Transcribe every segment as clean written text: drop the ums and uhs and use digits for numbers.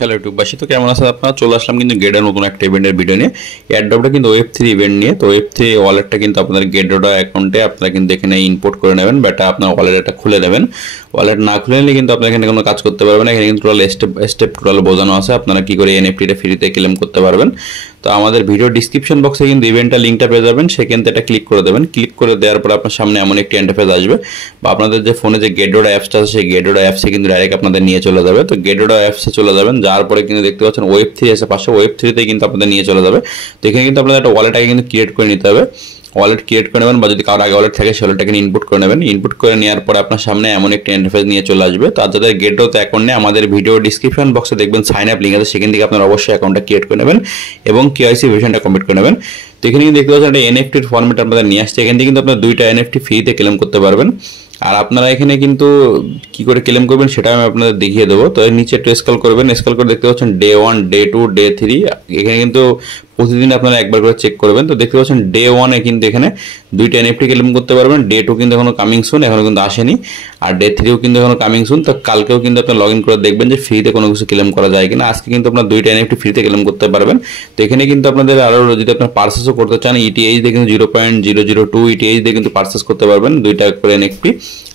Hello ইউটিউববাসী, তো কেমন আছেন আপনারা? চলে আসলাম কিন্তু গেডের নতুন একটা ইভেন্টের ভিডিও নিয়ে। এয়ারড্রপটা কিন্তু ওয়েব3 ইভেন্ট নিয়ে। তো ওয়েব3 ওয়ালেটটা কিন্তু আপনাদের গেডোডা অ্যাকাউন্টে আপনারা কিন্তু এখানে ইম্পোর্ট করে নেবেন, বা এটা আপনার ওয়ালেটটা খুলে নেবেন। ওয়ালেট না খুলে নিলে কিন্তু আপনারা এখানে কোনো কাজ করতে পারবেন না। এখানে কিন্তু টোটাল স্টেপ টোটাল বোঝানো আছে আপনারা কি করে এনএফটিটা ফ্রিতে ক্লেম করতে পারবেন। তো আমাদের ভিডিও ডিসক্রিপশন বক্সে কিন্তু ইভেন্টটা লিঙ্কটা পেয়ে যাবেন, সেখান থেকে এটা ক্লিক করে দেবেন। ক্লিক করে দেওয়ার পর আপনার সামনে এমন একটি ইন্টারফেস আসবে, বা আপনাদের যে ফোনে যে গেডোডা অ্যাপসটা আছে সেই গেডোডা অ্যাপসে কিন্তু ডাইরেক্ট আপনাদের নিয়ে চলে যাবে। তো গেডোডা অ্যাপসে চলে যাবেন, যাওয়ার পরে কিন্তু দেখতে পাচ্ছেন ওয়েব3 আছে পাশে, ওয়েব3তে কিন্তু আপনাদের নিয়ে চলে যাবে। তো এখানে কিন্তু আপনাদের একটা ওয়ালেট আগে কিন্তু ক্রিয়েট করে নিতে হবে। ওয়ালেট ক্রিয়েট করে নেবেন, বা যদি কারোর আগে ওয়ালেট থাকে সেই ওয়ালেটটাকে ইনপুট করে নেবেন। ইনপুট করে নেওয়ার পরে আপনার সামনে এমন একটি ইন্টারফেস নিয়ে চলে আসবে। তো যাদের গেটওতে অ্যাকাউন্ট নেই, আমাদের ভিডিও ডিসক্রিপশন বক্সে দেখবেন সাইন আপ লিঙ্ক আছে, সেখান থেকে আপনারা অবশ্যই অ্যাকাউন্টটা ক্রিয়েট করে নেবেন এবং কেওয়াইসি ভেরিফিকেশনটা কমপ্লিট করে নেবেন। তো এখানে কিন্তু দেখতে পাচ্ছেন একটা এনএফটির ফর্মেট আপনাদের নিয়ে আসছে। এখান থেকে কিন্তু আপনার দুইটা এনএফটি ফ্রিতে ক্লেম করতে পারবেন। আর আপনারা এখানে কিন্তু কি করে ক্লেম করবেন সেটা আমি আপনাদের দেখিয়ে দেবো। তো এর নিচে একটু স্ক্রল করবেন, স্ক্রল করে দেখতে পাচ্ছেন ডে 1, ডে 2, ডে 3। এখানে কিন্তু প্রতিদিন আপনারা একবার করে চেক করবেন। তো দেখতে পাচ্ছেন ডে 1-এ কিন্তু এখানে দুইটা এনএফটি ক্লেম করতে পারবেন। ডে 2 কিন্তু এখনো কামিং সুন, এখনো কিন্তু আসেনি। আর ডে 3ও কিন্তু এখনো কামিং সুন। তো কালকেও কিন্তু আপনার লগ ইন করে দেখবেন যে ফ্রিতে কোনো কিছু ক্লেম করা যায় কিনা। আজকে কিন্তু আপনার দুইটা এনএফটি ফ্রিতে ক্লেম করতে পারবেন। তো এখানে কিন্তু আপনাদের আরও যদি আপনার পার্সেসও করতে চান, ইটিএইচ দিয়ে কিন্তু 0.002 ইটিএইচ দিয়ে কিন্তু পার্সেস করতে পারবেন, দুইটা করে এনএফটি।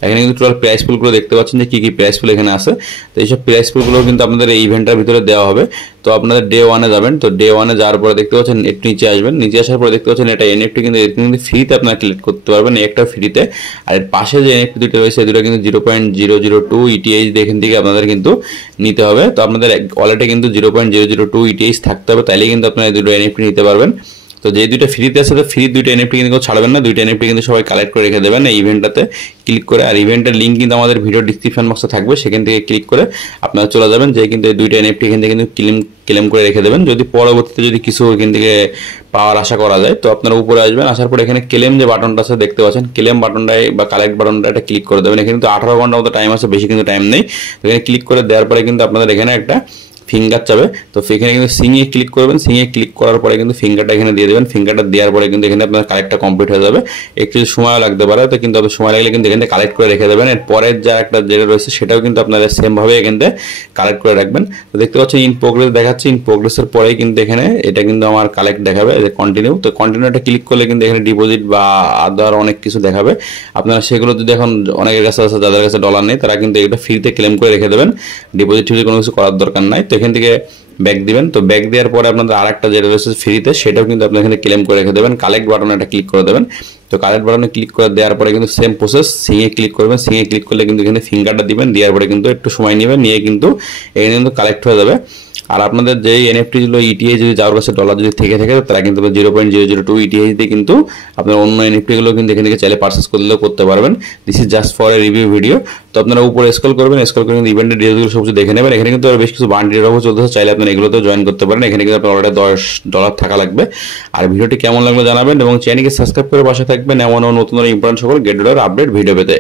এখানে কিন্তু টোটাল প্রাইস পুলগুলো দেখতে পাচ্ছেন যে কী কী প্রাইস পুল এখানে আছে। তো এইসব প্রাইস পুলগুলো কিন্তু আপনাদের এই ইভেন্টের ভিতরে দেওয়া হবে। তো আপনাদের ডে 1-এ যাবেন। তো ডে 1-এ যাওয়ার পরে দেখতে পাচ্ছেন একটু নিচে আসবেন, নিচে আসার পরে দেখতে পাচ্ছেন এটা এনএফটি কিন্তু ফ্রিতে আপনারা কালেক্ট করতে পারবেন, একটা ফ্রিতে। আর এর পাশে যে এনএফটি দুটো রয়েছে দুটো কিন্তু 0.002 ইটিএইচ দিয়ে এখান থেকে আপনাদের কিন্তু নিতে হবে। তো আপনাদের ওয়ালেটে কিন্তু 0.002 ইটিএইচ থাকতে হবে, তাইলেই কিন্তু আপনারা এই দুটো এনএফটি নিতে পারবেন। তো যে দুইটা ফ্রিতে আছে, তো ফ্রি দুইটা এনএফটি কিন্তু ছাড়বেন না, দুইটা এনএফটি কিন্তু সবাই কালেক্ট করে রেখে দেবেন এই ইভেন্টটাতে ক্লিক করে। আর ইভেন্টের লিঙ্ক কিন্তু আমাদের ভিডিও ডিসক্রিপশন বক্সে থাকবে, সেখান থেকে ক্লিক করে আপনারা চলে যাবেন, যে কিন্তু এই দুইটা এনএফটি এখান থেকে কিন্তু ক্লেম করে রেখে দেবেন। যদি পরবর্তীতে যদি কিছু এখান থেকে পাওয়ার আশা করা যায়, তো আপনারা উপরে আসবেন, আসার পরে এখানে ক্লেম যে বাটনটা আছে দেখতে পাচ্ছেন, ক্লেম বাটনটায় বা কালেক্ট বাটনটা এটা ক্লিক করে দেবেন। এখানে কিন্তু 18 ঘন্টা মতো টাইম আছে, বেশি কিন্তু টাইম নেই। এখানে ক্লিক করে দেওয়ার পরে কিন্তু আপনাদের এখানে একটা ফিঙ্গার চাবে। তো এখানে কিন্তু সিঙে ক্লিক করবেন, সিঙে ক্লিক করার পরে কিন্তু ফিঙ্গারটা এখানে দিয়ে দেবেন। ফিঙ্গারটা দেওয়ার পরে কিন্তু এখানে আপনার কালেক্টটা কমপ্লিট হয়ে যাবে। একটু সময় লাগতে পারে, তো কিন্তু আপনার সময় লাগলে কিন্তু এখানে কালেক্ট করে রেখে দেবেন। এর পরের যা একটা যেটা রয়েছে সেটাও কিন্তু আপনারা সেমভাবে এখান থেকে কালেক্ট করে রাখবেন। তো দেখতে পাচ্ছেন ইন প্রোগ্রেস দেখাচ্ছে, ইন প্রোগ্রেসের পরেই কিন্তু এখানে এটা কিন্তু আমার কালেক্ট দেখাবে যে কন্টিনিউ। তো কন্টিনিউটা ক্লিক করলে কিন্তু এখানে ডিপোজিট বা আদার অনেক কিছু দেখাবে। আপনারা সেগুলো যদি এখন অনেকের কাছে আছে, যাদের কাছে ডলার নেই, তারা কিন্তু এটা ফ্রিতে ক্লেম করে রেখে দেবেন, ডিপোজিট ফ্রিতে কোনো কিছু করার দরকার নাই। তো এখান থেকে ব্যাক দিবেন। তো ব্যাক দেওয়ার পরে আপনাদের আরেকটা যেটা রয়েছে ফ্রিতে, সেটাও কিন্তু আপনি এখানে ক্লেম করে রেখে দেবেন। কালেক্ট বাটনে এটা ক্লিক করে দেবেন। তো কালেক্ট বাটনে ক্লিক করে দেওয়ার পরে কিন্তু সেম প্রসেস, সিঙে ক্লিক করবেন। সিঙে ক্লিক করলে কিন্তু এখানে ফিঙ্গারটা দিবেন, দেওয়ার পরে কিন্তু একটু সময় নেবেন, নিয়ে কিন্তু এখানে কিন্তু কালেক্ট হয়ে যাবে। আর আপনাদের যেই এনএফটি গুলো ইটিএইচ যদি যাওয়ার কাছে ডলার যদি থেকে থাকে, তারা কিন্তু 0.002 ইটিএইচ দিয়ে কিন্তু আপনার অন্য এনএফটি গুলো কিন্তু এখান থেকে চাইলে পারচেস করলেও করতে পারবেন। This is just for a review video. তো আপনারা উপরে স্ক্রল করবেন, স্ক্রল করে কিন্তু ইভেন্টের ডিটেইলসগুলো সব কিছু দেখে নেবেন। এখানে কিন্তু বেশ কিছু বান্ডিল অফার চলতেছে, চাইলে আপনারা এগুলোতেও জয়েন করতে পারেন। এখানে কিন্তু আপনার অলরেডি $10 থাকা লাগবে। আর ভিডিওটি কেমন লাগলো জানাবেন এবং চ্যানেলকে সাবস্ক্রাইব করে পাশে থাকবেন এমন নতুন ইম্পর্টেন্ট সকল গেট ডলার আপডেট ভিডিও পেতে।